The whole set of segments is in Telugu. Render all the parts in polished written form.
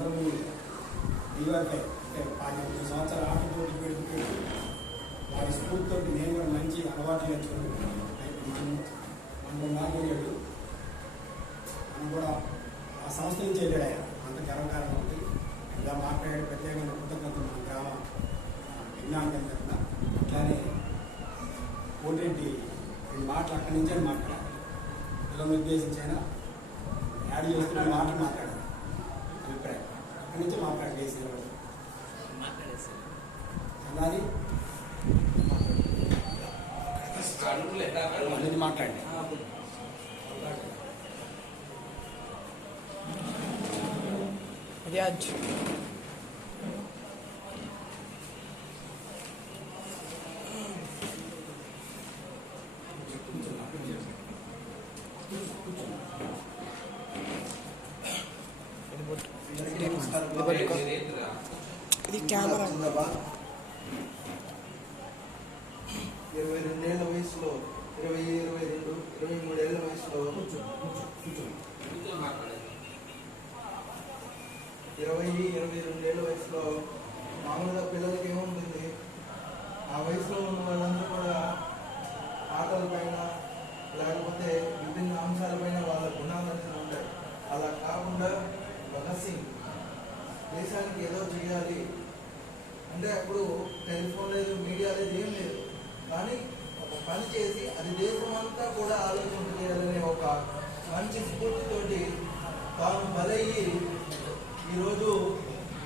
అందరూ ఇవాళ 10 సంవత్సరాలు ఆటతో పెట్టి వారి స్కూల్తో నేను కూడా మంచి అలవాటు నేర్చుకున్నాను. మనం నాగోలేడు మనం కూడా ఆ సంస్థ నుంచి వెళ్ళాడు ఆయన. అంత గర్వకారణం ఉంది. ఇలా మాట్లాడే ప్రత్యేకమైన కృతజ్ఞతలు మన గ్రామ విజ్ఞానం తరఫున. అట్లానే కోటిరెడ్డి 2 మాటలు అక్కడి నుంచే మాట్లాడాలి. పిల్లలను ఉద్దేశించైనా యాడ్ చేస్తున్న మాటలు మాట్లాడాలి. అభిప్రాయం అక్కడి నుంచి మాట్లాడేసేవాడు అలాగే అనేది మాట్లాడండి. Riad. Ini kamera. 22 ఏళ్ల వయసులో 20, 22, 23 ఏళ్ల వయసులో 20, 22 ఏళ్ల వయసులో మామూలుగా పిల్లలకి ఏముంటుంది, ఆ వయసులో ఉన్న వాళ్ళందరూ కూడా ఆటల పైన లేకపోతే విభిన్న అంశాలపైన వాళ్ళ గుణాలన్నీ ఉంటాయి. అలా కాకుండా భగత్ సింగ్ దేశానికి ఏదో చేయాలి అంటే అప్పుడు టెలిఫోన్ లేదు, మీడియా లేదు, ఏం లేదు. కానీ ఒక పని చేసి అది దేశం అంతా కూడా ఆలోచన చేయాలనే ఒక మంచి స్ఫూర్తితోటి తాను బలయ్యి ఈరోజు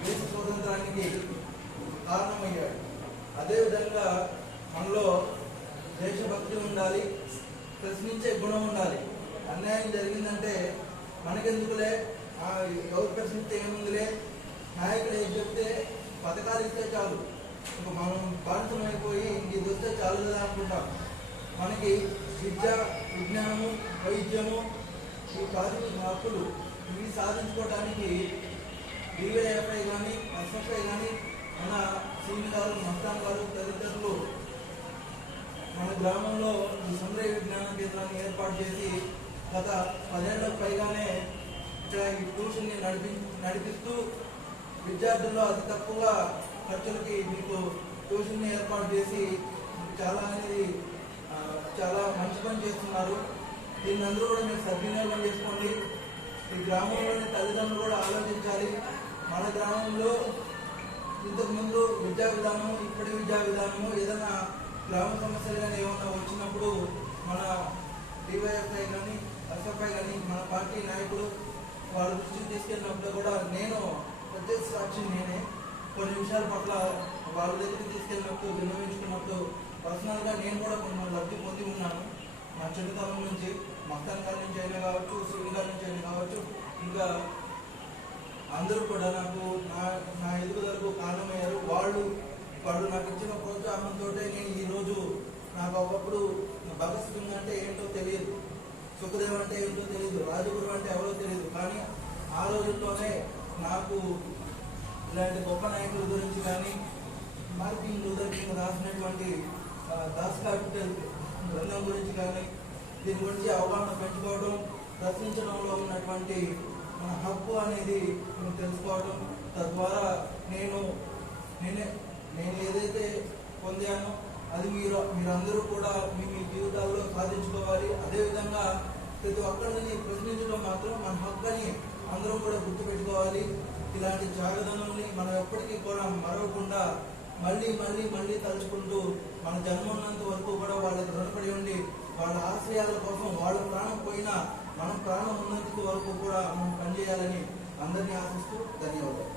దేశ స్వాతంత్రానికి కారణమయ్యాడు. అదేవిధంగా మనలో దేశభక్తి ఉండాలి, ప్రశ్నించే గుణం ఉండాలి. అన్యాయం జరిగిందంటే మనకెందుకులే, ఎవరు ప్రశ్నిస్తే ఏముందిలే, నాయకులు ఏం చెప్తే పథకాలు ఇస్తే చాలు, ఇంకా మనం బాధితమైపోయి ఇది వస్తే చాలు కదా అనుకుంటాం. మనకి విద్య, విజ్ఞానము, వైద్యము, ఈ ప్రాథమిక హక్కులు ఇవి సాధించుకోవడానికి డివైఎఫ్ఐ కానీ ఎస్ఎఫ్ఐ కానీ మన సీని గారు, మస్తాన్ గారు తదితరులు మన గ్రామంలో ఈ సమరయ విజ్ఞాన కేంద్రాన్ని ఏర్పాటు చేసి గత 10 ఏళ్లకు పైగానే ఇక్కడ ఈ ట్యూషన్ని నడిపిస్తూ విద్యార్థుల్లో అతి తక్కువ ఖర్చులకి మీకు ట్యూషన్ని ఏర్పాటు చేసి చాలా మంచి పని చేస్తున్నారు. దీన్ని అందరూ కూడా మీరు సద్వినియోగం చేసుకోండి. ఈ గ్రామంలోని తల్లిదండ్రులు కూడా ఆలోచించాలి. మన గ్రామంలో ఇంతకుముందు విద్యా విధానము, ఇప్పటి విద్యా విధానము, ఏదైనా గ్రామ సమస్యలు కానీ ఏమన్నా వచ్చినప్పుడు మన డివైఎఫ్ఐ కానీ ఎస్ఎఫ్ఐ కానీ మన పార్టీ నాయకులు వాళ్ళ దృష్టికి తీసుకెళ్ళినప్పుడు కూడా నేను ప్రత్యక్ష సాక్షి నేనే. కొన్ని విషయాల పట్ల వాళ్ళ దగ్గరికి తీసుకెళ్ళినప్పుడు విన్నవించుకున్నప్పుడు పర్సనల్గా నేను కూడా కొన్ని లబ్ధి పొంది ఉన్నాను. నా చిన్నతనం నుంచి మస్తాన్ గారి నుంచి అయినా కావచ్చు, సీని గారి నుంచి అయినా కావచ్చు, ఇంకా అందరూ కూడా నాకు నా ఎదుగుదలకు కారణమయ్యారు. వాళ్ళు నాకు ఇచ్చిన ప్రోత్సాహంతో నేను ఈరోజు నాకు ఒకప్పుడు భగత్ సింగ్ అంటే ఏంటో తెలియదు, సుఖదేవ్ అంటే ఏంటో తెలియదు, రాజగురు అంటే ఎవరో తెలియదు. కానీ ఆ రోజుల్లోనే నాకు ఇలాంటి గొప్ప నాయకుల గురించి కానీ, మార్టిన్ లూథర్ కింగ్ రాసినటువంటి దాస్ క్యాపిటల్ గ్రంథం గురించి కానీ, దీని గురించి అవగాహన పెంచుకోవడం, ప్రశ్నించడంలో ఉన్నటువంటి మన హక్కు అనేది తెలుసుకోవడం, తద్వారా నేను ఏదైతే పొందానో అది మీరందరూ కూడా మీ జీవితాల్లో సాధించుకోవాలి. అదేవిధంగా ప్రతి ఒక్కరిని ప్రశ్నించడం మాత్రం మన హక్కుని అందరం కూడా గుర్తుపెట్టుకోవాలి. ఇలాంటి త్యాగదనాన్ని మనం ఎప్పటికీ కూడా మరవకుండా మళ్ళీ తలుచుకుంటూ మన జన్మన్నంత వరకు కూడా వాళ్ళకి రుణపడి ఉండి వాళ్ళ ఆశయాల కోసం వాళ్ళ ప్రాణం పోయినా మనం ప్రాణం ఉన్నంత వరకు కూడా మనం పనిచేయాలని అందరినీ ఆశిస్తూ ధన్యవాదాలు.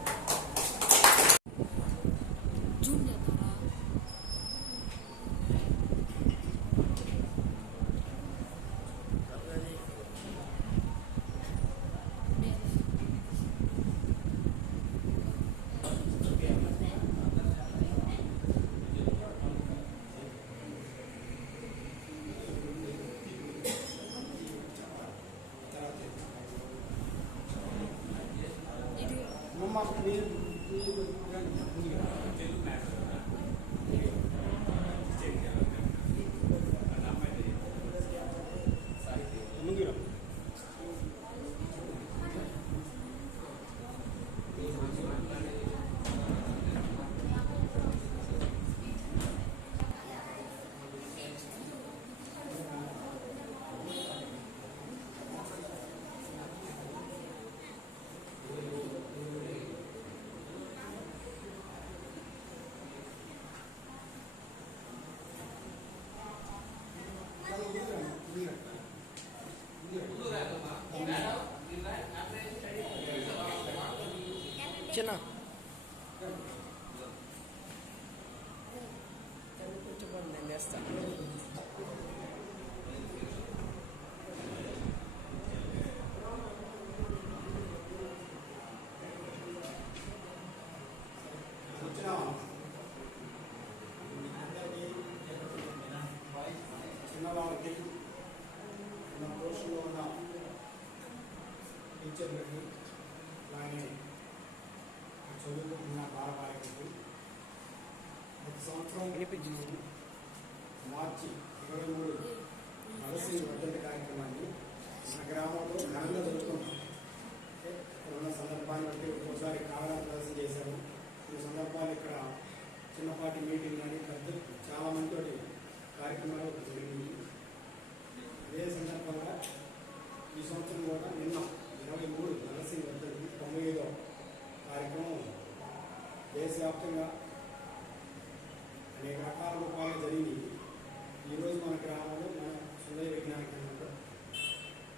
చిన్న కూర్చోబడి నేను చేస్తాను. వచ్చిన అందరికీ చిన్నవాళ్ళకి ఉన్న పోస్టులో ఉన్న టీచర్లకి అలాగే చదువుకుంటున్న బాలబాలికలకు ప్రతి సంవత్సరం వినిపించింది. మార్చి 23 నరసింహ వర్ధంతి కార్యక్రమాన్ని మన గ్రామంలో ఘనంగా జరుగుతున్నాం. ఇక్కడ ఉన్న సందర్భాన్ని బట్టి ఒక్కోసారి కారణాలు ప్రదర్శన చేశారు. ఈ సందర్భాలు ఇక్కడ చిన్నపాటి మీటింగ్ కానీ పెద్ద చాలా మందితోటి కార్యక్రమాలు జరిగింది. అదే సందర్భంగా ఈ సంవత్సరం కూడా నిన్న 23 నరసింహ వర్ధంతి 95వ కార్యక్రమం దేశవ్యాప్తంగా అనేక రకాల రూపాల్లో జరిగింది. ఈరోజు మన గ్రామంలో మన సుందర విజ్ఞాన కేంద్రంలో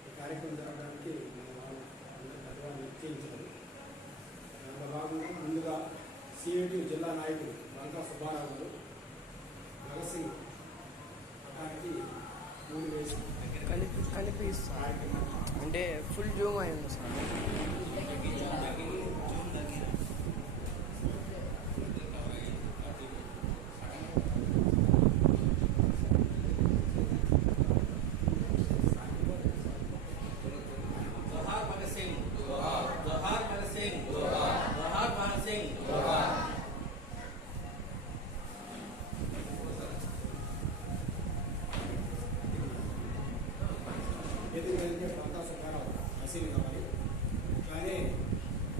ఈ కార్యక్రమం జరగడానికి మన వాళ్ళు అందరూ పెద్దవాళ్ళు నిశ్చయించారు. దాంట్లో భాగంగా ముందుగా సిఐటి జిల్లా నాయకుడు బంకా సుబ్బారావు గారు నరసింగ్ పటానికి పూలు వేసి కనిపిస్తా కార్యక్రమం అంటే ఫుల్ జూమ్ అయింది సార్. ఎదుగుదలకే బంకా సుబ్బారావు నరసింగ్ కావాలి. కానీ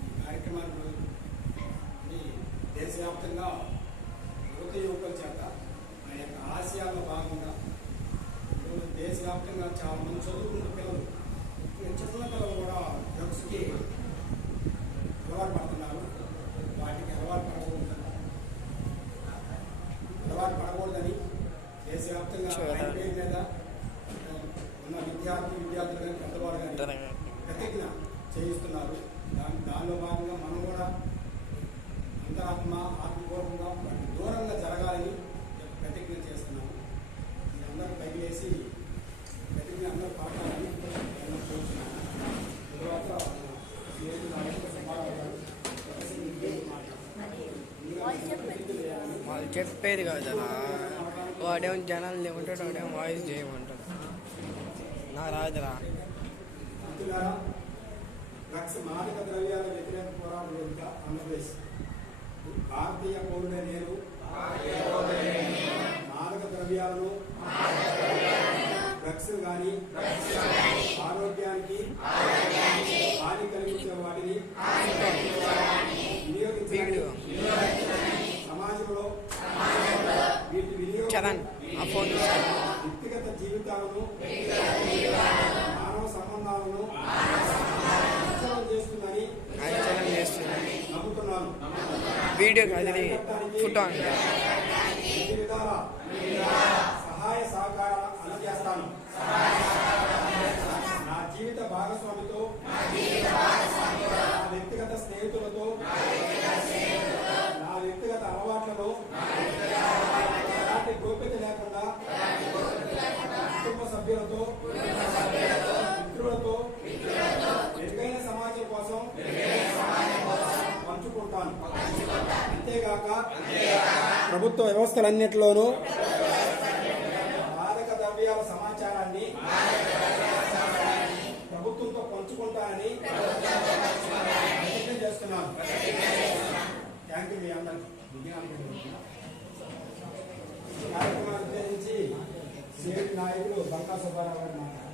ఈ కార్యక్రమాన్ని దేశవ్యాప్తంగా యువత యువకుల చేత ఆ యొక్క ఆశయాల్లో భాగంగా ఈరోజు దేశవ్యాప్తంగా చాలా మంది చదువుకున్న పిల్లలు ఇంకా చిన్న పిల్లలు కూడా డ్రగ్స్కి అలవాటు పడుతున్నారు. వాటికి అలవాటు పడకూడదని దేశవ్యాప్తంగా ఆయన పేరు మీద ఉన్న విద్యార్థులు కానీ పెద్దవాళ్ళు కానీ ప్రతిజ్ఞ చేయిస్తున్నారు. దానిలో భాగంగా మనం కూడా ఆత్మపూర్వకంగా వాటికి దూరంగా జరగాలని ప్రతిజ్ఞ చేస్తున్నాము. మీరందరూ పైకిలేసి ప్రతిజ్ఞ అందరూ పాటాలని కోరుతున్నాను. తర్వాత వాళ్ళు చెప్పేది కదా, వాడేమో జనాలు లేకుంటాడు, వాడేమో వాయిస్ చేయమంటాడు. నాకు రాదురా. డ్రగ్స్ మాదక ద్రవ్యాల వ్యతిరేక పోరాట వేదిక ఆంధ్రప్రదేశ్. భారతీయ పౌరుడే నేను మాదక ద్రవ్యాలను డ్రగ్స్ కానీ ఆరోగ్యానికి హాని కలిగించే వాటిని వినియోగించడానికి సమాజంలో వీటి వినియోగం ఆ ఫోన్ వ్యక్తిగత జీవితాలను మానవ సంబంధాలను చేస్తుందని నమ్ముతున్నాను. వీడియో కాదు, ఫోటో అంటే అన్ని విధాల సహాయ సహకారాలు అందజేస్తాను. నా జీవిత భాగస్వామితో నా వ్యక్తిగత స్నేహితులతో నా వ్యక్తిగత అలవాట్లలో ఎలాంటి గోప్యత లేకుండా కుటుంబ సభ్యులతో మిత్రులతో మెరుగైన సమాజం కోసం పంచుకుంటాను. అంతేగాక ప్రభుత్వ వ్యవస్థలన్నింటిలోనూ మాదక ద్రవ్యాల సమాచారాన్ని ప్రభుత్వంతో పంచుకుంటానని ప్రతిజ్ఞ చేస్తున్నాను. థ్యాంక్ యూ మీ అందరికీ. కార్యక్రమాన్ని ఉద్దేశించి సిఐటి నాయకులు బంకా సుబ్బారావు గారు మాట్లాడారు.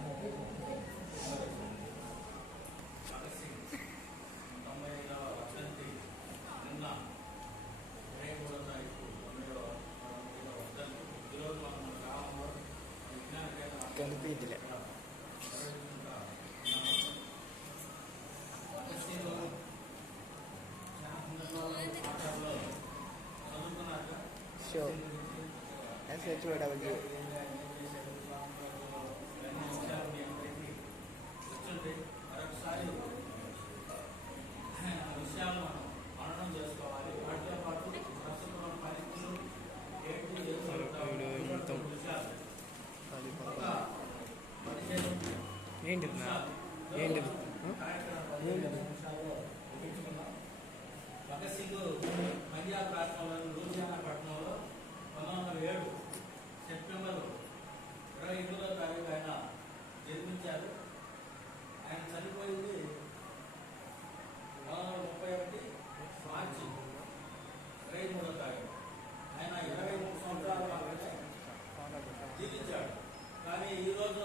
కనిపించలే. Show SHOW. విషయాలు మనం ఏంటిది ఏంటిది భగత్ సింగ్ పంజాబ్ రాష్ట్రంలోని లూధియానా పట్టణంలో 1907 సెప్టెంబర్ 28వ తారీఖు ఆయన జన్మించారు. ఆయన చనిపోయింది 1931 మార్చి 23వ తారీఖు. ఆయన 23 సంవత్సరాల మాత్రమే జీవించాడు. కానీ ఈరోజు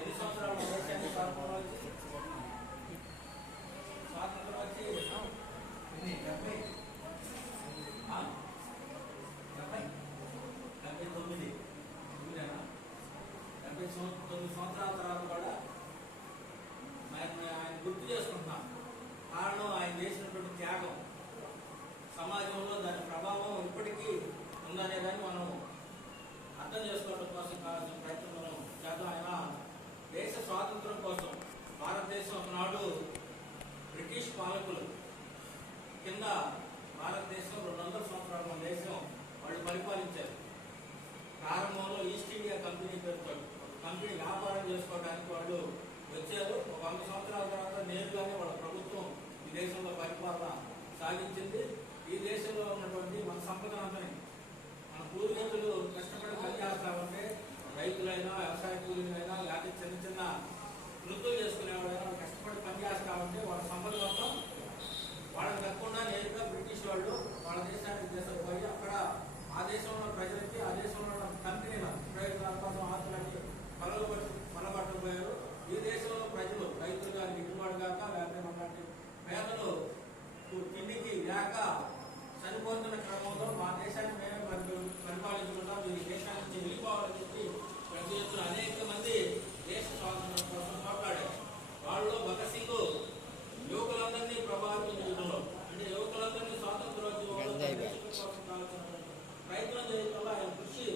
ఎన్ని సంవత్సరాల దేశాన్ని స్వాతంత్రం వచ్చి 79 సంవత్సరాల తర్వాత కూడా ఆయన గుర్తు చేసుకుంటున్నాం. కారణం ఆయన చేసినటువంటి త్యాగం సమాజంలో దాని ప్రభావం ఇప్పటికీ ఉందనే దాన్ని మనం అర్థం చేసుకోవడం కోసం కావాల్సిన ప్రయత్నం మనం చేద్దాం. ఆయన దేశ స్వాతంత్రం కోసం భారతదేశం ఒకనాడు బ్రిటిష్ పాలకులు కింద భారతదేశం 200 సంవత్సరాల మన దేశం వాళ్ళు పరిపాలించారు. ప్రారంభంలో ఈస్ట్ ఇండియా కంపెనీ పేరుతో కంపెనీ వ్యాపారం చేసుకోవడానికి వాళ్ళు వచ్చారు. 100 సంవత్సరాల తర్వాత నేరుగానే వాళ్ళ ప్రభుత్వం ఈ దేశంలో పరిపాలన సాగించింది. ఈ దేశంలో ఉన్నటువంటి మన సంపదనంతా మన పూర్వీకులు కష్టపడి పనిచేస్తామంటే రైతులైనా వ్యవసాయ కూలీలైనా లేకపోతే చిన్న చిన్న వృత్తులు చేసుకునేవాళ్ళైనా కష్టపడి పనిచేస్తామంటే వాళ్ళ సంపద మొత్తం వాళ్ళకి తప్పకుండా నేరుగా బ్రిటిష్ వాళ్ళు వాళ్ళ దేశానికి తీసుకుపోయి అక్కడ ఆ దేశంలో ప్రజలకి ఆ దేశంలో ఉన్న కంపెనీల ప్రయోజనాల కోసం ఆస్తులకి పలబట్టబోయారు. ఈ దేశంలో ప్రజలు రైతులు గారి గిట్టుబాటు కాక లేకపోతే అలాంటి పేదలు తిండికి లేక చనిపోతున్న క్రమంలో మా దేశాన్ని మేమే పరిపాలించుకుంటాం, ఈ దేశాన్ని నుంచి వెళ్ళిపోవాలని చెప్పి ప్రతి ఎత్తున అనేక మంది దేశ స్వాతంత్రం కోసం పోరాడారు. వాళ్ళు భగత్ సింగ్ యువకులందరినీ ప్రభావితం చేయడంలో అంటే యువకులందరినీ స్వాతంత్రోద్యమంలో ప్రయత్నం చేయడంలో ఆయన కృషి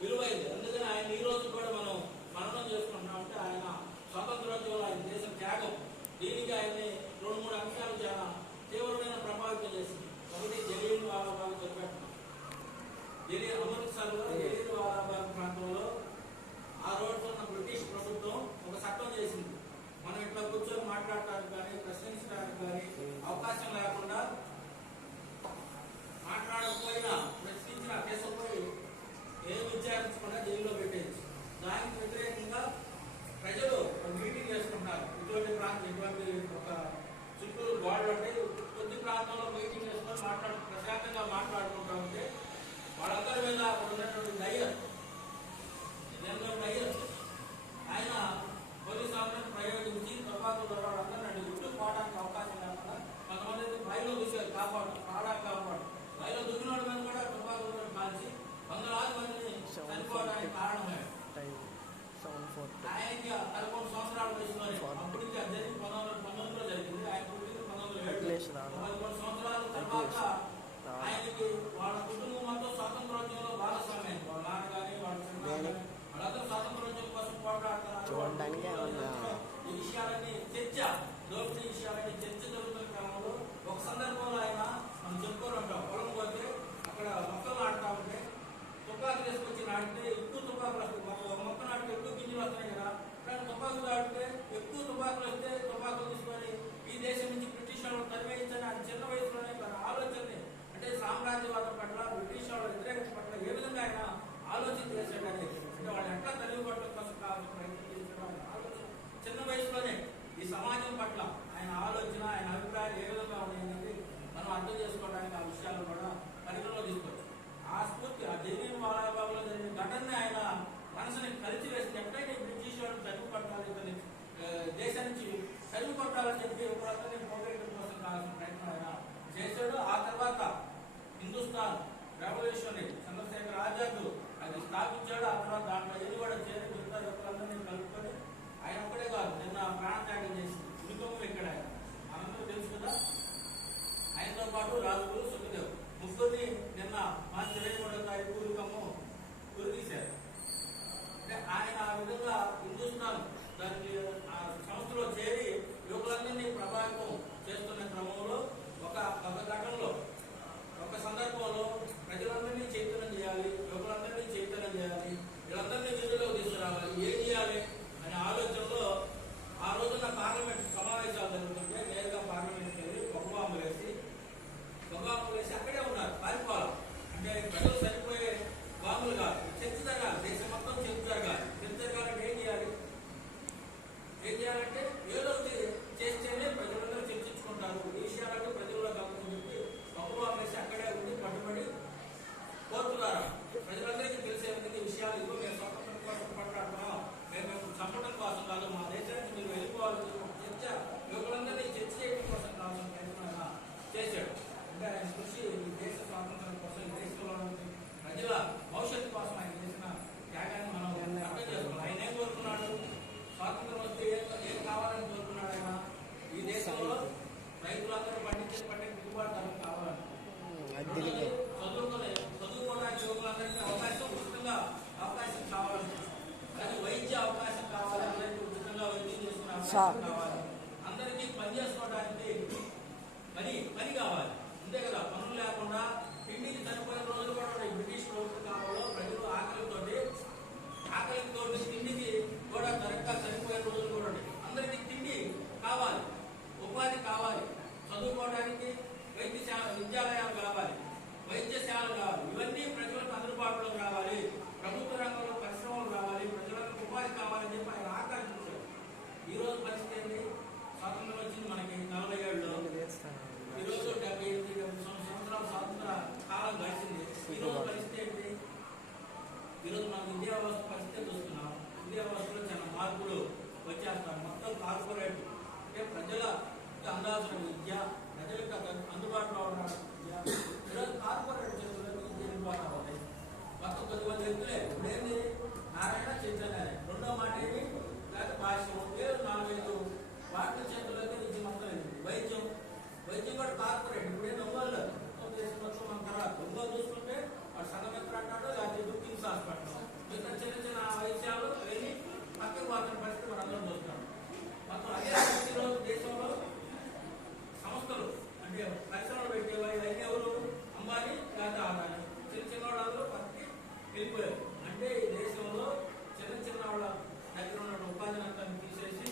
విలువైంది. అందుకని ఆయన ఈ రోజు కూడా మనం మననం చేసుకుంటున్నామంటే ఆయన స్వాతంత్రోద్యమంలో ఆయన చేసిన త్యాగం దీనికి ఆయన్ని 2-3 అంశాలు చాలా తీవ్రమైన ప్రభావితం చేసింది. ఒకటి జలియన్ వాలాబాగ్ చెప్పారు. అమృత్సర్లో జలియన్ వాలాబాగ్ ప్రాంతంలో ఆ రోజున ఉన్న బ్రిటిష్ ప్రభుత్వం ఒక చట్టం చేసింది. మనం ఇట్లా కూర్చొని మాట్లాడటానికి కానీ ప్రశ్నించడానికి కానీ అవకాశం లేకుండా మాట్లాడకపోయినా ప్రశ్నించిన కేసుపోయి ఏం విచారించకుండా జైల్లో పెట్టేది. దానికి వ్యతిరేకంగా ప్రజలు మీటింగ్ చేసుకుంటారు. ఇటువంటి ప్రాంతం ఇటువంటి ఒక చుట్టూరు గోడలు అంటే కొద్ది ప్రాంతంలో మీటింగ్ చేసుకొని ప్రశాంతంగా మాట్లాడుకుంటూ ఉంటే వాళ్ళందరి మీద ఉన్నటువంటి డయ్యర్ ఆయన పోలీసు ఆఫీసర్ ప్రయోగించి తుపాకు దొరకడంతా గుడ్డు పోవడానికి అవకాశం లేకుండా కొంతమంది బయలు దూసారు కాపాడు బయలు దుగ్గినోడి మీద కూడా తుపాకు కాల్చి వందలాది మందిని చనిపోవడానికి కారణమయ్యాడు. ఆయనకి 11 సంవత్సరాల వయసులోనే అప్పటికి అది జరిగింది 1919లో జరిగింది. ఆయన పుట్టింది 1907. 11 సంవత్సరాల తర్వాత ఆయనకి వాళ్ళ కుటుంబం మొత్తం స్వాతంత్రోద్యమంలో భాగస్వామ్యం. వాళ్ళ నాన్న కానీ వాళ్ళ చిన్న వాళ్ళందరూ స్వాతంత్రోద్యమం కోసం పోరాడుతున్నారు. ఈ విషయాలన్నీ దోపిడీ విషయాలన్నీ చర్చ జరుగుతున్న క్రమంలో ఒక సందర్భంలో ఆయన మనం చెప్పుకొని ఉంటాం. పొలం పోతే అక్కడ మొక్కలు నాటుతా ఉంటే తుపాకు తీసుకొచ్చి నాటితే ఎక్కువ తుపాకులు వస్తాయి. ఒక మొక్క నాటితే ఎక్కువ గింజలు వస్తున్నాయి కదా. కానీ తుపాకులు నాటితే ఎక్కువ తుపాకులు వస్తే తుపాకులు తీసుకొని ఈ దేశం నుంచి బ్రిటిష్ వాళ్ళు తరివేయించని ఆయన చిన్న వయసులోనే తన ఆలోచనని అంటే సామ్రాజ్యవాదం పట్ల బ్రిటిష్ వాళ్ళ వ్యతిరేకత పట్ల ఏ విధంగా ఆయన ఆలోచన చేశాడు అనేది అంటే వాళ్ళు ఎట్లా తెలియబడటం కోసం కావాల్సిన ప్రయత్నం చేశాడు. ఆలోచన చిన్న వయసులోనే ఈ సమాజం పట్ల ఆయన ఆలోచన ఆయన అభిప్రాయాలు ఏ విధంగా ఉన్నాయనేది మనం అర్థం చేసుకోవడానికి ఆ విషయాలు కూడా పరిగణలో తీసుకోవచ్చు. ఆ స్ఫూర్తి ఆ జలియన్ వాలాబాగ్లో జరిగిన ఘటనని ఆయన మనసుని కలిసి వేసింది. ఎప్పుడైతే బ్రిటిష్ వాళ్ళు చదువు పట్టాలి దేశం నుంచి చదువు పట్టాలని చెప్పి ఒకరందరినీ పోగొట్టడం కోసం కావాల్సిన ప్రయత్నం ఆయన చేశాడు. ఆ తర్వాత హిందుస్థాన్ రెవల్యూషన్ చంద్రశేఖర్ ఆజాద్ అది స్థాపించాడు. ఆ తర్వాత దాంట్లో ఏది కూడా చేరి మిగతా యువకులందరినీ కలుపుకొని ఆయన ఒక్కడే కాదు నిన్న ప్రాణత్యాగం చేసింది ఉనికము ఇక్కడ ఆయన అందరూ తెలుసు కదా. ఆయనతో పాటు రాజులు సుఖదేవ్ ముగ్గురిని నిన్న మార్చి 23వ తారీఖు ఉనికము గురితీశారు. అంటే ఆయన ఆ విధంగా హిందుస్థాన్ దానికి ఆ సంస్థలో చేరి యువకులందరినీ ప్రభావితం చేస్తున్న క్రమంలో ఒక ఘటనలో ఒక సందర్భంలో ప్రజలందరినీ చైతన్యం చేయాలి, యువకులందరినీ చైతన్యం చేయాలి, వీళ్ళందరినీ విధుల్లో తీసుకురావాలి. కోసం కాదు, మా దేశానికి మీరు వెళ్ళిపోవాలని ఒక చర్చ యువకులందరినీ చర్చ చేయడం కోసం కావాలని ప్రయత్నం చేశాడు. అంటే ఆయన కృషి ఈ దేశ స్వాతంత్రం కోసం, ఈ దేశంలో ఉన్న ప్రజల భవిష్యత్తు కోసం ఆయన చేసిన త్యాగాన్ని మనం అర్థం చేసుకోవాలి. ఆయన ఏం కోరుకున్నాడు? స్వాతంత్రం వస్తే ఏం కావాలని కోరుకున్నాడు ఆయన? ఈ దేశంలో రైతులందరూ పండించే పంటే గిట్టుబాటు ధరకు కావాలని, చదువుకోవడానికి యువకులందరికీ అవకాశం, ఉచితంగా అవకాశం కావాలని, అలాగే వైద్య అవకాశం కావాలి, అందరికీ ఉచితంగా వైద్యం చేసుకునే అవకాశం కావాలి, అందరికీ పని చేసుకోవడానికి పని కావాలి. అంతే కదా, పనులు లేకుండా తిండికి చనిపోయే రోజులు కూడా ఉన్నాయి. బ్రిటిష్ ప్రభుత్వ కాలంలో ప్రజలు ఆకలితో తిండికి కూడా కరెక్ట్గా చనిపోయే రోజులు కూడా ఉన్నాయి. అందరికీ తిండి కావాలి, ఉపాధి కావాలి, చదువుకోవడానికి విద్యాలయాలు కావాలి, వైద్యశాలలు కావాలి. ఇవన్నీ ప్రజలకు అందుబాటులోకి రావాలి, ప్రభుత్వ రంగంలో పరిశ్రమలు రావాలి, ప్రజలకు ఉపాధి కావాలని చెప్పి ఆయన ఆకాంక్షించారు. ఈ రోజు పరిస్థితి ఏంటి? స్వాతంత్రం వచ్చింది మనకి 40 ఏళ్ళు, ఈ రోజు 70 సంవత్సరాల స్వాతంత్ర కాలం గడిచింది. ఈ రోజు పరిస్థితి ఏంటి? ఈ రోజు మనం విద్యా వ్యవస్థ పరిస్థితి చూస్తున్నాం. విద్యా వ్యవస్థలో చాలా మార్పులు వచ్చేస్తాం. మొత్తం కార్పొరేట్, అంటే ప్రజలకు అందాల్సిన విద్య, ప్రజలకు అందుబాటులో ఉన్న విద్య ఈరోజు కార్పొరేట్ చేతులకు వెళ్ళిపోతా ఉంది. మొత్తం కొద్దిమంది వ్యక్తులే. ఇప్పుడేంది? నారాయణ చైతన్య, రెండో మాట ఏమి? లేకపోతే భాష్యం, 4-5 వాటి చేతుల్లోకి విద్య మొత్తం వెళ్ళింది. వైద్యం కూడా కార్పొరేట్. ఇప్పుడే ఒంగోలు దేశం మొత్తం మన తర్వాత ఒంగోలు చూసుకుంటే వాడు సంగమిత్ర అంటాడు, లేకపోతే కిమ్స్ హాస్పిటల్, మిగతా చిన్న వైద్యాలు అవన్నీ పక్కకు వాటిని పరిస్థితి మనం అందరం చూస్తున్నాం. మొత్తం అదే ఈరోజు దేశంలో సంస్థలు అంటే పరిశ్రమలు పెట్టేవాళ్ళు అయితే ఎవరు? అంబానీ లేదా ఆదాని. చిన్న వాళ్ళందరూ పక్కకి వెళ్ళిపోయారు. అంటే ఈ దేశంలో చిన్న వాళ్ళ దగ్గర ఉన్న ఉపాధిని అంతా తీసేసి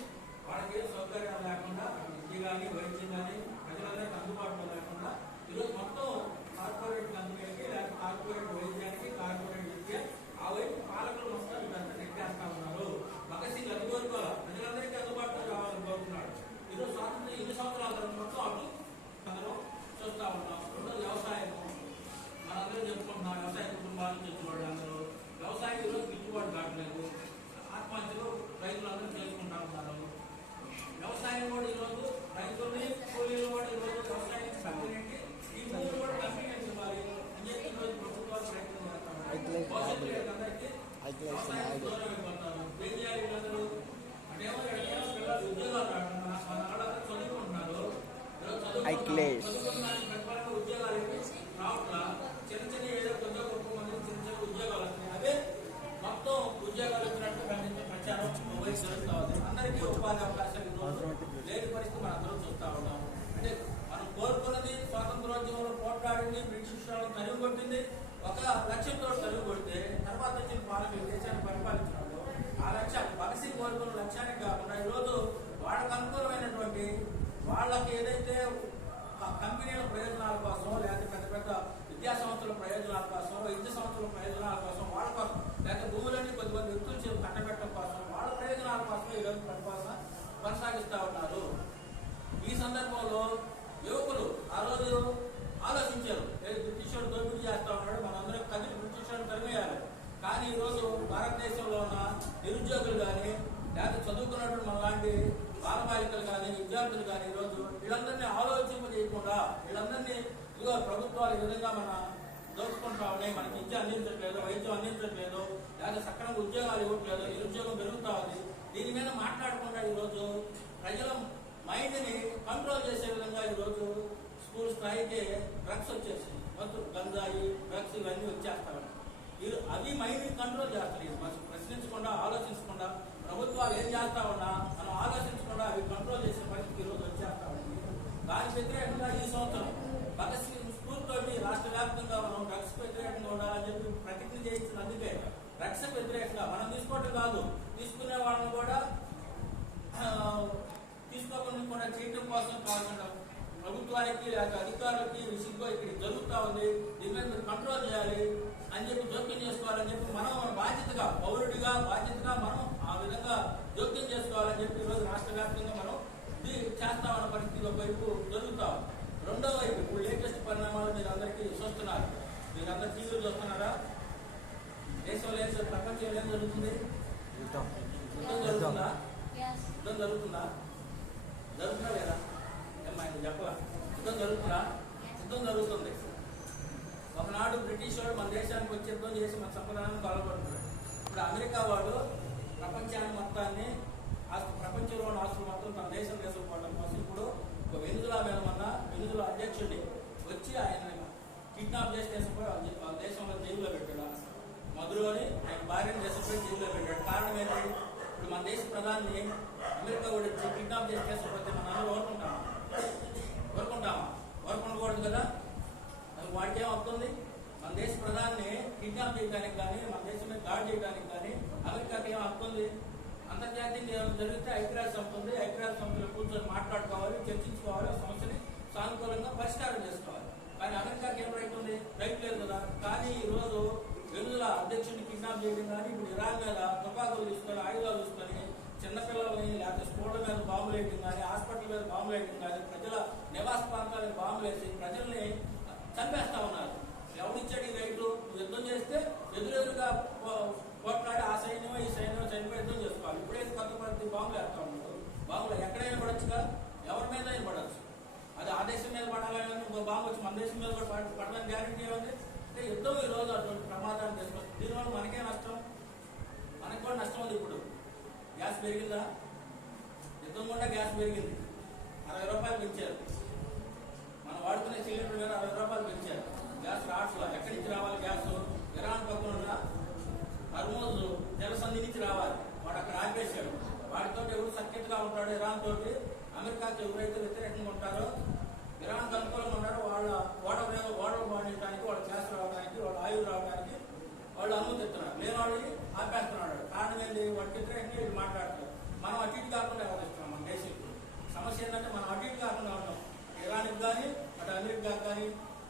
వాళ్ళకి సౌకర్యాలు లేకుండా, విద్య కానీ వైద్యం కానీ ప్రజలందరికీ అందుబాటులో లేకుండా ఈరోజు మొత్తం కార్పొరేట్ కంపెనీలకి, లేకపోతే కార్పొరేట్ వైద్యానికి, కార్పొరేట్ విద్య ఆ వైపు పాలకులు మొత్తం ఇదంతా నెట్టేస్తా ఉన్నారు. భగత్ సింగ్ అది కోరుకోవాలి, ప్రజలందరికీ అందుబాటులో రావాలని కోరుకున్నాడు. ఈరోజు స్వాతంత్రం 2 సంవత్సరాల తర్వాత మొత్తం అటు అందరం చూస్తూ ఉంటాం. రెండో వ్యవసాయం, మనందరం చెప్పుకుంటున్నాం. వ్యవసాయ కుటుంబాలు తెచ్చుకోవడం, అందరూ వ్యవసాయం ఈరోజు గిట్టుబాటు కావట్లేదు. ఆత్మహత్యలు రైతులందరూ చేసుకుంటా ఉన్నారు. వ్యవసాయం కూడా ఈరోజు రైతుల్ని, కూలీలు కూడా ఈరోజు వ్యవసాయం కంపెనీ, ఈ భూములు కూడా కంపెనీ ఇవ్వాలి అని చెప్పి ఈరోజు ప్రభుత్వాలు ప్రయత్నం చేస్తాం. భవిష్యత్తు వ్యవసాయం దూరం అయిపోతారు. ఏం చేయాలి వీళ్ళందరూ? అంటే పిల్లలు ఉద్యోగాలు రావడం, చదువుకుంటున్నారు. చదువుకున్నానికి ప్రతిఫలంగా ఉద్యోగాలు రావట్లా. చిన్న ఏదో కొద్దిగా గొప్ప మంది చిన్న ఉద్యోగాలు వస్తున్నాయి. అదే మొత్తం ఉద్యోగాలు వచ్చినట్టు ప్రచారం జరుగుతూ ఉంది. అందరికీ ఉపాధి అవకాశాలు లేని పరిస్థితి మనం అందరం చూస్తూ ఉన్నాం. అంటే మనం కోరుకున్నది స్వాతంత్రోద్యమంలో పోట్లాడింది, బ్రిటిష్ వాళ్ళని తరిగి కొట్టింది, ఒక లక్ష్యంతో తరిగి కొడితే తర్వాత వచ్చిన పాలకులు దేశాన్ని పరిపాలించినప్పుడు ఆ లక్ష్యం భగత్ సింగ్ కోరుకున్న లక్ష్యానికి కాకుండా ఈరోజు వాళ్ళకు అనుకూలమైనటువంటి వాళ్ళకి ఏదైతే కంపెనీల ప్రయోజనాల కోసం, లేకపోతే పెద్ద పెద్ద విద్యా సంస్థల ప్రయోజనాల కోసం, వైద్య సంస్థల ప్రయోజనాల కోసం, వాళ్ళ కోసం, లేకపోతే భూములన్నీ కొద్దిమంది వ్యక్తుల చేతి కట్టబెట్టడం కోసం, వాళ్ళ ప్రయోజనాల కోసం ఈరోజు పరిపాలన కొనసాగిస్తూ ఉన్నారు. ఈ సందర్భంలో యువకులు ఆ రోజు ఆలోచించారు, బ్రిటిష్ వాడు దోపిడీ చేస్తా ఉన్నాడు, మనందరం కదిలి బ్రిటిష్ వాడిని తరిమేయాలి. కానీ ఈరోజు భారతదేశంలో ఉన్న నిరుద్యోగులు కానీ, లేకపోతే చదువుకున్నటువంటి మనలాంటి బాలబాలికలు కానీ, విద్యార్థులు కానీ ఈరోజు వీళ్ళందరినీ ఆలోచింపజేయకుండా, వీళ్ళందరినీ ఇదిగో ప్రభుత్వాలు ఈ విధంగా మన దోచుకుంటా ఉన్నాయి, మనకి విద్య అందించట్లేదు, వైద్యం అందించట్లేదు, లేకపోతే సక్రమంగా ఉద్యోగాలు ఇవ్వట్లేదు, నిరుద్యోగం పెరుగుతూ ఉంది. దీని మీద మాట్లాడకుండా ఈరోజు ప్రజల మైండ్ని కంట్రోల్ చేసే విధంగా ఈరోజు స్కూల్ స్థాయికి డ్రగ్స్ వచ్చేసింది. మొత్తం గంజాయి, డ్రగ్స్ ఇవన్నీ వచ్చేస్తాయి. అవి మైండ్ని కంట్రోల్ చేస్తాయి. ప్రశ్నించకుండా, ఆలోచించకుండా, ప్రభుత్వాలు ఏం చేస్తా ఉన్నా మనం ఆలోచించకుండా అవి కంట్రోల్ చేసే పరిస్థితి ఈరోజు వచ్చేస్తా ఉంది. దానికి వ్యతిరేకంగా ఈ సంవత్సరం భగత్ సింగ్ స్ఫూర్తితో రాష్ట్ర వ్యాప్తంగా మనం డ్రగ్స్ వ్యతిరేకంగా ఉండాలని చెప్పి ప్రతిజ్ఞ చేయించినందుకే డ్రగ్స్ వ్యతిరేకంగా మనం తీసుకోవటం కాదు, తీసుకునే వాళ్ళని కూడా తీసుకోకుండా కూడా చేయడం కోసం కాకుండా ప్రభుత్వానికి లేక అధికారులకి విషయంలో ఇక్కడ జరుగుతూ ఉంది, దీని మీద మీరు కంట్రోల్ చేయాలి అని చెప్పి జోక్యం చేసుకోవాలని చెప్పి మనం బాధ్యతగా, పౌరుడిగా బాధ్యతగా మనం ఆ విధంగా జోక్యం చేసుకోవాలని చెప్పి ఈరోజు రాష్ట్ర వ్యాప్తంగా మనం ఇది చేస్తామన్న పరిస్థితి ఒకవైపు జరుగుతాం. రెండో వైపు ఇప్పుడు లేటెస్ట్ పరిణామాలు మీరు అందరికీ చూస్తున్నారు. మీరు అందరు టీవీలు చూస్తున్నారా? దేశంలో ఏం, ప్రపంచంలో ఏం జరుగుతుంది? యుద్ధం జరుగుతుందా? యుద్ధం జరుగుతుందా లేదా ఏమ్మా ఆయన చెప్పలా యుద్ధం జరుగుతుందా? యుద్ధం జరుగుతుంది. ఒకనాడు బ్రిటిష్ వాడు మన దేశానికి వచ్చి యుద్ధం చేసి మన సంప్రదాయాన్ని కొలగొడుతున్నాడు. ఇప్పుడు అమెరికా వాడు ప్రపంచాన్ని మొత్తాన్ని ప్రపంచంలో ఉన్న ఆస్తులు మొత్తం తన దేశం తీసుకుపోవడం కోసం ఇప్పుడు ఒక వెనుజులా మీద మన వెనుజులా అధ్యక్షుడిని వచ్చి ఆయన కిడ్నాప్ చేసి తీసుకుపోయి వాళ్ళ దేశంలో జైల్లో పెట్టాడు. మధురోని ఆయన భార్యను తీసుకుపోయి జైల్లో పెట్టాడు. కారణం ఏంటి? ఇప్పుడు మన దేశ ప్రధాని అమెరికా కూడా వచ్చి కిడ్నాప్ చేసి తీసుకుపోతే మన అందరూ ఊరుకుంటామా? ఊరుకుండకూడదు కదా. వాడికి ఏమవుతుంది? మన దేశ ప్రధాని కిడ్నాప్ చేయడానికి కానీ మన దేశం మీద దాడి చేయడానికి కానీ అమెరికాకి ఏం అవుతుంది? అంతర్జాతీయంగా ఏమైనా జరిగితే ఐక్యరాజ్య సమితి ఉంది. ఐక్యరాజ్య సమితిలో కూర్చొని మాట్లాడుకోవాలి, చర్చించుకోవాలి, ఆ సమస్యని సానుకూలంగా పరిష్కారం చేసుకోవాలి. కానీ అమెరికాకి ఏం రైట్ ఉంది? రైట్ లేదు కదా. కానీ ఈ రోజు వెనుజులా అధ్యక్షుడిని కిడ్నాప్ చేయడం కానీ ఇప్పుడు ఇరాన్ మీద తుపాకులు తీసుకొని ఆయుధాలు తీసుకొని చిన్నపిల్లలని లేకపోతే స్కూళ్ళ మీద బాంబులు వేయడం కానీ హాస్పిటల్ మీద బాంబులు వేయడం కానీ ప్రజల నివాస ప్రాంతాలకు బాంబులు వేసి ప్రజల్ని చంపేస్తా ఉన్నారు. ఎవరిచ్చాడు ఈ రైతు? నువ్వు యుద్ధం చేస్తే ఎదురెదురుగా పోట్లాడి ఆ సైన్యం ఈ సైన్యం చనిపోయి యుద్ధం చేసుకోవాలి. ఇప్పుడైతే కొత్త పద్ధతి బాంబులు వేస్తా ఉన్నారు. బాంబులు ఎక్కడైనా పడొచ్చుగా, ఎవరి మీద అయినా పడవచ్చు. అది ఆ దేశం మీద పడాలని ఇంకో బాంబు వచ్చి మన దేశం మీద కూడా పడడానికి గ్యారెంటీ ఉంది. అంటే యుద్ధం ఈ రోజు అటువంటి ప్రమాదాన్ని తీసుకొస్తుంది. దీనివల్ల మనకే నష్టం, మనకు కూడా నష్టం ఉంది. ఇప్పుడు గ్యాస్ పెరిగిందా? యుద్ధం కూడా గ్యాస్ పెరిగింది. 60 రూపాయలు పెంచారు. మనం వాడుకునే సిలిండర్ మీద 60 రూపాయలు పెంచారు. గ్యాస్ రాట్లా ఎక్కడి నుంచి రావాలి? గ్యాస్ ఇరాన్ పక్కన ఉన్న హర్మోజ్ జలసంధి నుంచి రావాలి. వాడు అక్కడ ఆపేశాడు. వాడితో ఎవరు సఖ్యతగా ఉంటాడు? ఇరాన్ తోటి. అమెరికాకి ఎవరైతే వ్యతిరేకంగా ఉంటారో, ఇరాన్కి అనుకూలంగా ఉన్నారో వాళ్ళ ఓడలు బాడించడానికి, వాళ్ళ గ్యాస్ రావడానికి, వాళ్ళ ఆయువు రావడానికి వాళ్ళు అనుమతిస్తున్నారు. లేని వాళ్ళని ఆపేస్తున్నాడు. కారణం ఏంటి? వాడికి వ్యతిరేకంగా వీళ్ళు మాట్లాడుతున్నారు. మనం అటు ఇటు కాకుండా వ్యవహరిస్తున్నాం. మన దేశం సమస్య ఏంటంటే మనం అటు ఇటు కాకుండా ఉన్నాం. ఇరాన్కి కానీ అటు అమెరికాకి కానీ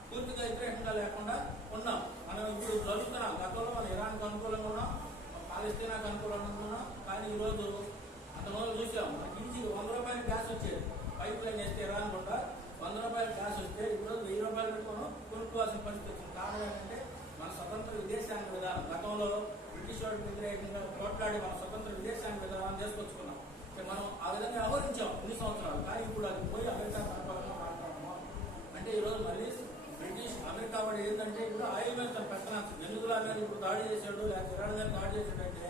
పూర్తిగా వ్యతిరేకంగా లేకుండా ఉన్నాం. మనం ఇప్పుడు జరుగుతున్నాం. గతంలో మనం ఇరాన్కి అనుకూలంగా ఉన్నాం, పాలస్తీనాకి అనుకూలంగా ఉన్నాం. కానీ ఈరోజు అంతమంది చూసాం. ఈజీ 100 రూపాయల గ్యాస్ వచ్చేది. పైప్ లైన్ వేస్తే ఇరాన్ కూడా 100 రూపాయల గ్యాస్ వస్తే ఈరోజు 1000 రూపాయలు పెట్టుకోవడం కొనుక్కోవాల్సిన పరిస్థితి వచ్చింది. కారణం ఏంటంటే మన స్వతంత్ర విదేశాంగ విధానం. గతంలో బ్రిటిష్ వాడికి వ్యతిరేకంగా పోట్లాడి మన స్వతంత్ర విదేశాంగ విధానాన్ని తీసుకొచ్చుకున్నాం. మనం ఆ విధంగా వ్యవహరించాం ఇన్ని సంవత్సరాలు. కానీ ఇప్పుడు అది పోయి అమెరికా అనుకూలంగా మాట్లాడము అంటే ఈరోజు మళ్ళీ బ్రిటిష్ అమెరికా వాడు ఏంటంటే ఇప్పుడు ఆయుధ మీద తన పెత్తనం వెనుజులా మీద ఇప్పుడు దాడి చేశాడు, లేకపోతే ఇరాన్ మీద దాడి చేశాడంటే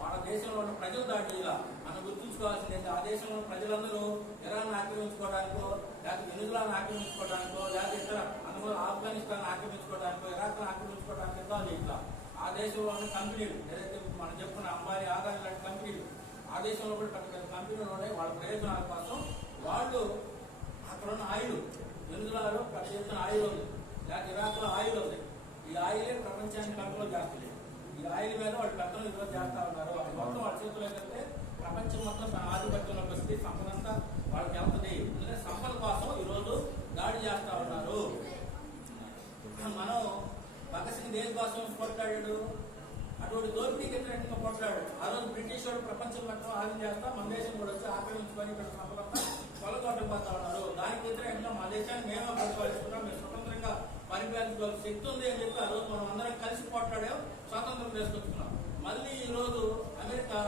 వాళ్ళ దేశంలో ఉన్న ప్రజలు దాడి చేయాల. మనం గుర్తుంచుకోవాల్సింది ఏంటి? ఆ దేశంలో ఉన్న ప్రజలందరూ ఇరాన్ ఆక్రమించుకోవడానికో, లేకపోతే వెనుజులాను ఆక్రమించుకోవడానికో, లేకపోతే ఇతర అందులో ఆఫ్ఘనిస్తాన్ ఆక్రమించుకోవడానికో, ఇరాక్ ఆక్రమించుకోవడానికి యుద్ధాలు చేయాల. ఆ దేశంలో ఉన్న కంపెనీలు ఏదైతే మనం చెప్పుకున్న అంబానీ, ఆదాని లాంటి కంపెనీలు ఆ దేశంలో కూడా పెద్ద పెద్ద కంపెనీలు ఉన్నాయి. వాళ్ళ ప్రయోజనాల కోసం వాళ్ళు అక్కడ ఉన్న ఆయిల్, వెనుజులాలో పెద్ద ఎత్తున ఆయిల్ ఉంది, లేకపోతే ఇరాక్లో ఆయిల్ ఉంది. ఈ ఆయిలే ప్రపంచాన్ని కంట్రోల్ చేస్తుంది. ఈ ఆయిల్ మీద వాళ్ళు పెద్దలు ఈరోజు చేస్తా ఉన్నారు. అది మొత్తం వాళ్ళ చేతులు ఏంటంటే ప్రపంచం మొత్తం తన ఆధిపత్యంలోకి వస్తే సంపద అంతా వాళ్ళకి వెళ్తుంది. ఎందుకంటే సంపద కోసం ఈరోజు దాడి చేస్తా ఉన్నారు. మనం భగత్ సింగ్ దేనికోసం పోట్లాడాడు? అటువంటి దోపిడీకి వ్యతిరేకంగా పోట్లాడాడు. ఆ రోజు బ్రిటిష్ వాడు ప్రపంచం మొత్తం ఆది చేస్తా మన దేశం కూడా వచ్చి ఆక్రమించుకొని ఇక్కడ సంపదంతా కొలగొట్టబోతా ఉన్నారు. దానికి వ్యతిరేకంగా మా దేశాన్ని మేమే పరిపాలిస్తున్నాం, మేము స్వతంత్రంగా పరిపాలించుకోవాల్సిన శక్తి ఉంది అని చెప్పి ఆ రోజు మనం అందరం కలిసి పోట్లాడాం, స్వాతంత్రం తీసుకొచ్చుకున్నాం. మళ్ళీ ఈ రోజు అమెరికా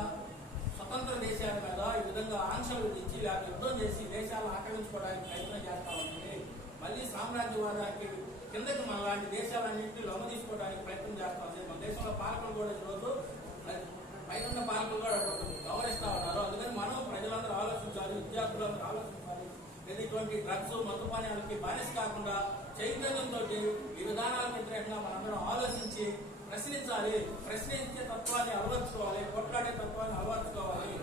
స్వతంత్ర దేశాల మీద ఈ విధంగా ఆంక్షలు విధించి లేకపోతే యుద్ధం చేసి దేశాలను ఆక్రమించుకోవడానికి ప్రయత్నం చేస్తా ఉంటుంది. మళ్ళీ సామ్రాజ్యవాదానికి కిందకి మన లాంటి దేశాలన్నింటినీ లొంగ తీసుకోవడానికి ప్రయత్నం చేస్తా ఉంది. మన దేశంలో పాలకులు కూడా ఈరోజు పైన పాలకులు కూడా గౌరవిస్తా ఉన్నారు. అందుకని మనం ప్రజలందరూ ఆలోచించాలి, విద్యార్థులందరూ ఆలోచించాలి. ఇటువంటి డ్రగ్స్, మద్యపానాలకి బానిస కాకుండా చైతన్యంతో ఈ విధానాలకు వ్యతిరేకంగా మనందరం ఆలోచించి ప్రశ్నించాలి. ప్రశ్నించే తత్వాన్ని అలవర్చుకోవాలి, కొట్లాడే తత్వాన్ని అలవర్చుకోవాలి.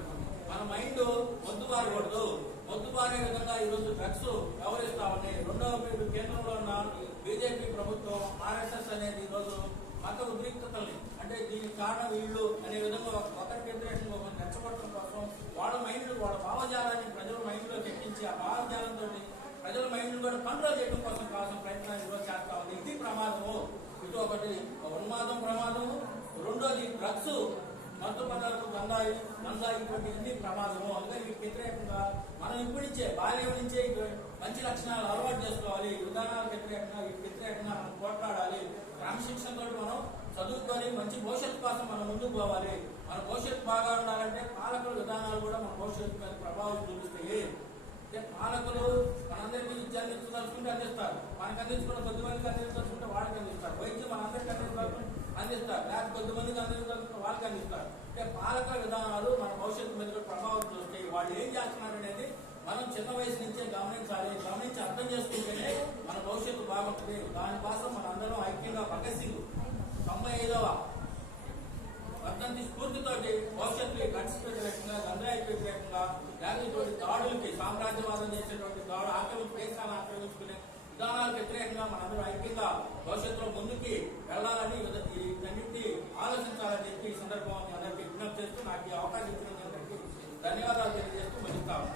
మన మైండ్ మొద్దుబారకూడదు. మొద్దుబారే విధంగా ఈరోజు డ్రగ్స్ వ్యవహరిస్తా ఉన్నాయి. రెండవ కేంద్రంలో ఉన్న బీజేపీ ప్రభుత్వం, ఆర్ఎస్ఎస్ అనేది ఈరోజు మత ఉద్రిక్తతల్ని అంటే దీనికి కారణం వీళ్ళు అనే విధంగా ఒకరికి వ్యతిరేకంగా ఒకరిని రెచ్చగొట్టడం కోసం వాళ్ళ మైండ్, వాళ్ళ భావజాలాన్ని ప్రజల మైండ్ లో ఎక్కించి ఆ భావజాలంతో ప్రజల మైండ్ కూడా కంట్రోల్ చేయడం కోసం ప్రయత్నాలు ఈరోజు చేస్తా ఉంది. ఇది ప్రమాదము. ఇది ఒకటి ఉన్మాదం ప్రమాదము. రెండోది డ్రగ్స్, మత్తు పదార్థాలు, గంజాయి ఇటువంటి అన్ని ప్రమాదము. అందుకని వీటికి వ్యతిరేకంగా మనం ఇప్పటి నుంచే బాల్యం నుంచే మంచి లక్షణాలు అలవాటు చేసుకోవాలి. విధానాలకు వ్యతిరేకంగా వీటికి వ్యతిరేకంగా మనం పోట్లాడాలి. క్రమశిక్షణతో మనం చదువుకొని మంచి భవిష్యత్తు కోసం మనం ముందుకు పోవాలి. మన భవిష్యత్తు బాగా ఉండాలంటే పాలకుల విధానం భవిష్యత్తు మీద ప్రభావం చూపిస్తాయి. అంటే పాలకులు మనందరికీ విద్య అందించదలుచుకుంటే అందిస్తారు, మనకు అందించుకున్న కొద్ది మందికి అందించదలుచుకుంటే వాళ్ళకి అందిస్తారు. వైద్యం మనందరికీ అందిస్తారు, లేకపోతే కొద్ది మందికి అందించదలుచుకుంటే వాళ్ళకి అందిస్తారు. అంటే పాలక విధానాలు మన భవిష్యత్తు మీద ప్రభావం చూస్తాయి. వాళ్ళు ఏం చేస్తున్నారు అనేది మనం చిన్న వయసు నుంచే గమనించాలి, గమనించి అర్థం చేసుకుంటేనే మన భవిష్యత్తు బాగుంటుంది. దానికోసం మన అందరం ఐక్యంగా భగత్ సింగ్ 95వ వర్ధంతి స్ఫూర్తితోటి భవిష్యత్తు గడ్స్ వ్యతిరేకంగా, గంజాయికి వ్యతిరేకంగా, లేకపోతే దాడులకి, సామ్రాజ్యవాదం చేసేటువంటి దాడు దేశాలను ఆక్రమించుకునే విధానాలకు వ్యతిరేకంగా మనందరూ ఐక్యంగా భవిష్యత్తులో ముందుకి వెళ్లాలని వీటన్నింటినీ ఆలోచించాలని చెప్పి ఈ సందర్భంగా అందరికీ విజ్ఞప్తి చేస్తూ నాకు ఈ అవకాశం ఇచ్చినందుకు ధన్యవాదాలు తెలియజేస్తూ ముగిస్తాను.